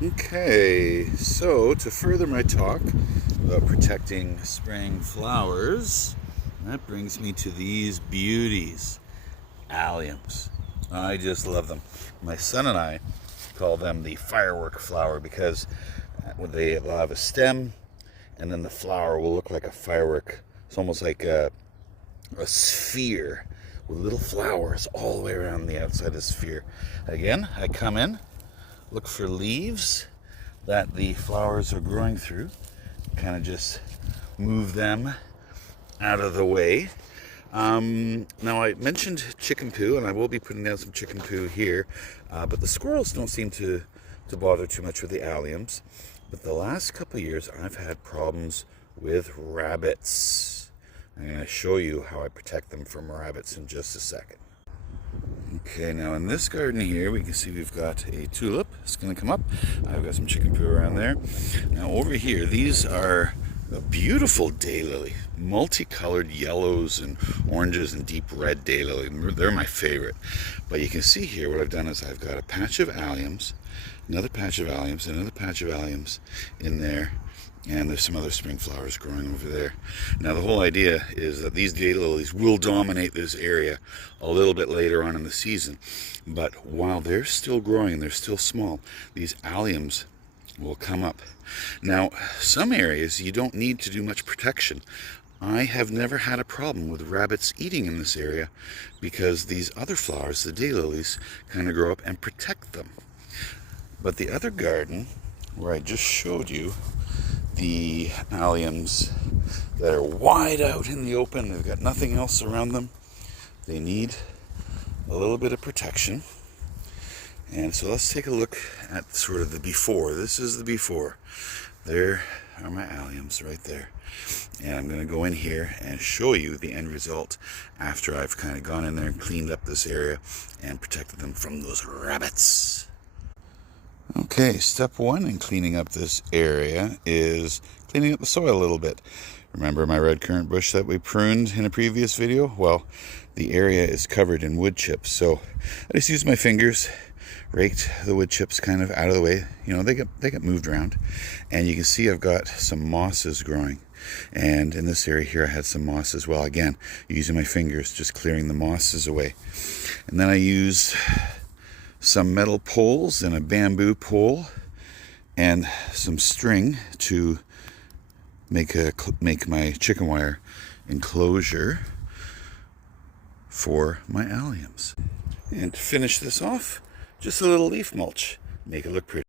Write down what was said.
Okay, so to further my talk about protecting spring flowers, that brings me to these beauties, alliums. I just love them. My son and I call them the firework flower because they have a stem and then the flower will look like a firework. It's almost like a sphere with little flowers all the way around the outside of the sphere. Again, I come in, look for leaves that the flowers are growing through, kind of just move them out of the way. Now I mentioned chicken poo, and I will be putting down some chicken poo here, but the squirrels don't seem to bother too much with the alliums. But the last couple of years I've had problems with rabbits. I'm going to show you how I protect them from rabbits in just a second. Okay, now in this garden here, we can see we've got a tulip. It's going to come up. I've got some chicken poo around there. Now over here, these are a beautiful daylily. Multicolored yellows and oranges and deep red daylily. They're my favorite. But you can see here what I've done is I've got a patch of alliums, another patch of alliums, another patch of alliums in there. And there's some other spring flowers growing over there. Now the whole idea is that these daylilies will dominate this area a little bit later on in the season. But while they're still growing and they're still small, these alliums will come up. Now, some areas you don't need to do much protection. I have never had a problem with rabbits eating in this area because these other flowers, the daylilies, kind of grow up and protect them. But the other garden, where I just showed you, the alliums that are wide out in the open, they've got nothing else around them, they need a little bit of protection. And so let's take a look at sort of the before. This is the before. There are my alliums right there. And I'm going to go in here and show you the end result after I've kind of gone in there and cleaned up this area and protected them from those rabbits. Okay, step one in cleaning up this area is cleaning up the soil a little bit. Remember my red currant bush that we pruned in a previous video? Well, the area is covered in wood chips, so I just used my fingers, raked the wood chips kind of out of the way. You know, they get moved around, and you can see I've got some mosses growing. And in this area here I had some moss as well. Again, using my fingers, just clearing the mosses away. And then I use some metal poles and a bamboo pole and some string to make my chicken wire enclosure for my alliums. And to finish this off, just a little leaf mulch, make it look pretty.